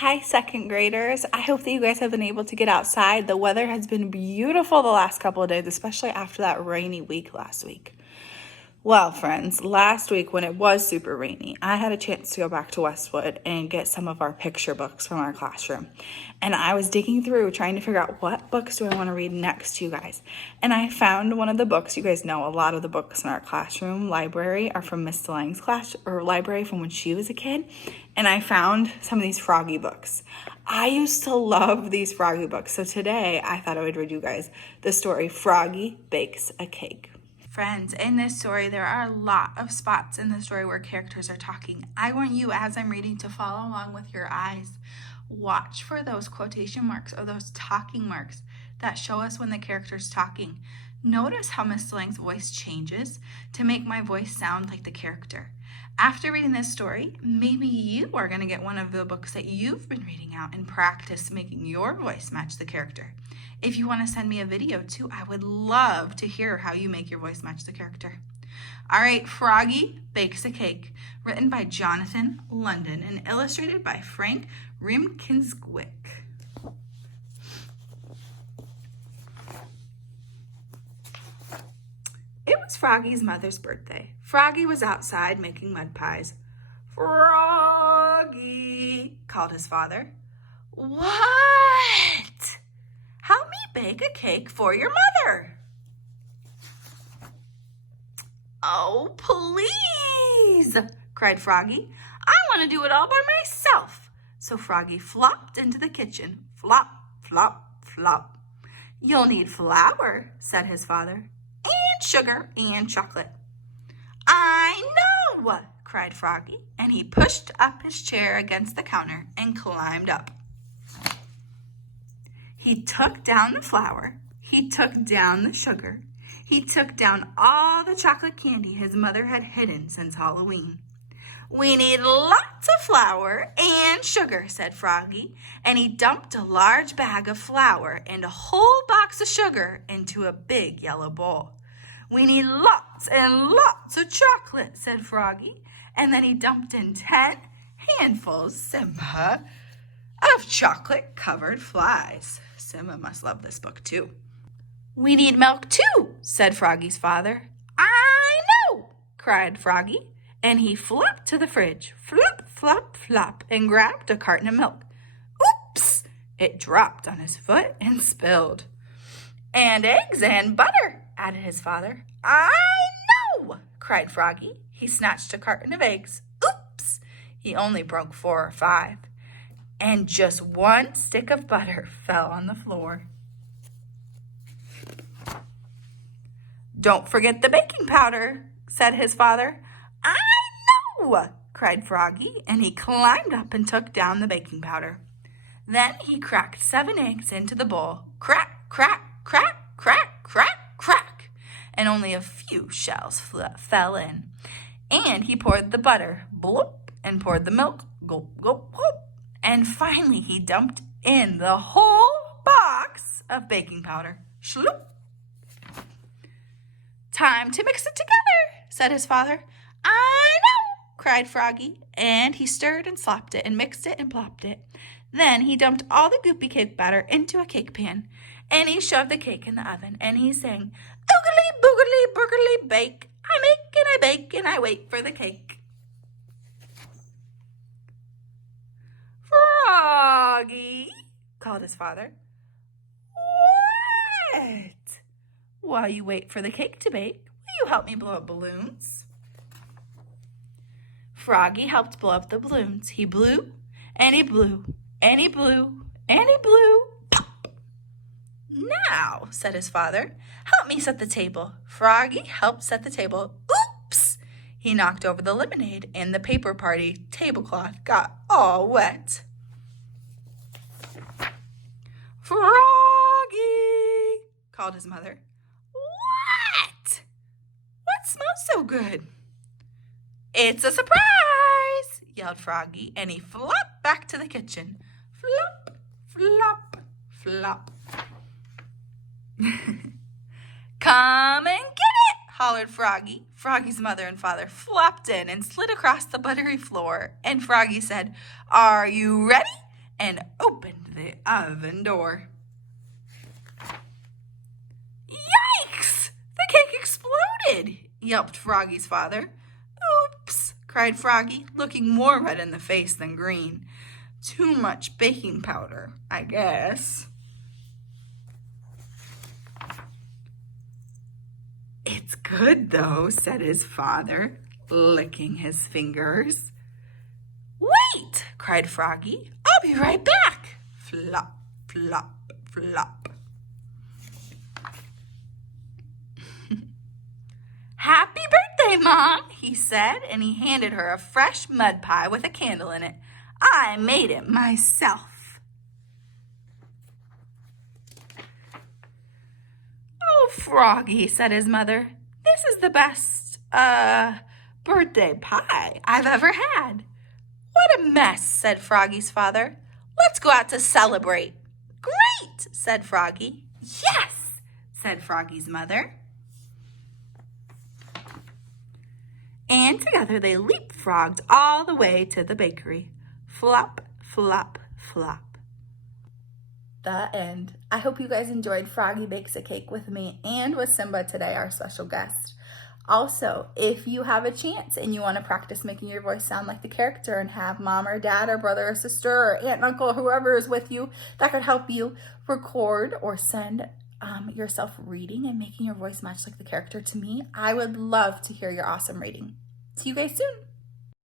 Hi, second graders. I hope that you guys have been able to get outside. The weather has been beautiful the last couple of days, especially after that rainy week last week. Well, friends, last week when it was super rainy, I had a chance to go back to Westwood and get some of our picture books from our classroom. And I was digging through trying to figure out what books do I want to read next to you guys. And I found one of the books. You guys know a lot of the books in our classroom library are from Miss DeLange's class or library from when she was a kid. And I found some of these Froggy books. I used to love these Froggy books. So today I thought I would read you guys the story Froggy Bakes a Cake. Friends, in this story, there are a lot of spots in the story where characters are talking. I want you, as I'm reading, to follow along with your eyes. Watch for those quotation marks or those talking marks that show us when the character's talking. Notice how Miss DeLange's voice changes to make my voice sound like the character. After reading this story, maybe you are going to get one of the books that you've been reading out and practice making your voice match the character. If you want to send me a video too, I would love to hear how you make your voice match the character. All right, Froggy Bakes a Cake, written by Jonathan London and illustrated by Frank Rimkinswick. It was Froggy's mother's birthday. Froggy was outside making mud pies. Froggy, called his father. What? Help me bake a cake for your mother. Oh, please, cried Froggy. I want to do it all by myself. So Froggy flopped into the kitchen. Flop, flop, flop. You'll need flour, said his father, and sugar and chocolate. I know, cried Froggy, and he pushed up his chair against the counter and climbed up. He took down the flour, he took down the sugar, he took down all the chocolate candy his mother had hidden since Halloween. We need lots of flour and sugar, said Froggy, and he dumped a large bag of flour and a whole box of sugar into a big yellow bowl. We need lots and lots of chocolate, said Froggy, and then he dumped in 10 handfuls, Simba, of chocolate-covered flies. Simba must love this book, too. We need milk, too, said Froggy's father. I know, cried Froggy, and he flopped to the fridge, flop, flop, flop, and grabbed a carton of milk. Oops! It dropped on his foot and spilled. And eggs and butter, added his father. I know, cried Froggy. He snatched a carton of eggs. Oops! He only broke 4 or 5. And just one stick of butter fell on the floor. Don't forget the baking powder, said his father. I know, cried Froggy, and he climbed up and took down the baking powder. Then he cracked 7 eggs into the bowl. Crack, crack, crack, crack, crack, crack, and only a few shells fell in. And he poured the butter, bloop, and poured the milk, gulp, gulp, gulp. And finally, he dumped in the whole box of baking powder. Shloop. Time to mix it together, said his father. I know, cried Froggy, and he stirred and slopped it and mixed it and plopped it. Then he dumped all the goopy cake batter into a cake pan, and he shoved the cake in the oven, and he sang, oogly, boogly, boogly, bake. I make and I bake and I wait for the cake. Froggy, called his father. What? While you wait for the cake to bake, will you help me blow up balloons? Froggy helped blow up the balloons. He blew, and he blew, and he blew, and he blew. Pop! Now, said his father, help me set the table. Froggy helped set the table. Oops! He knocked over the lemonade, and the paper party tablecloth got all wet. Froggy, called his mother. What? What smells so good? It's a surprise, yelled Froggy, and he flopped back to the kitchen. Flop, flop, flop. Come and get it, hollered Froggy. Froggy's mother and father flopped in and slid across the buttery floor, and Froggy said, Are you ready? and opened the oven door. Yikes! The cake exploded, yelped Froggy's father. Oops, cried Froggy, looking more red in the face than green. Too much baking powder, I guess. It's good, though, said his father, licking his fingers. Wait, cried Froggy. I'll be right back. Flop, flop, flop. Happy birthday, Mom, he said, and he handed her a fresh mud pie with a candle in it. I made it myself. Oh, Froggy, said his mother, this is the best, birthday pie I've ever had. What a mess, said Froggy's father. Let's go out to celebrate. Great, said Froggy. Yes, said Froggy's mother. And together they leapfrogged all the way to the bakery. Flop, flop, flop. The end. I hope you guys enjoyed Froggy Bakes a Cake with me and with Simba today, our special guest. Also, if you have a chance and you want to practice making your voice sound like the character and have mom or dad or brother or sister or aunt and uncle, whoever is with you that could help you record or send yourself reading and making your voice match like the character to me, I would love to hear your awesome reading. See you guys soon.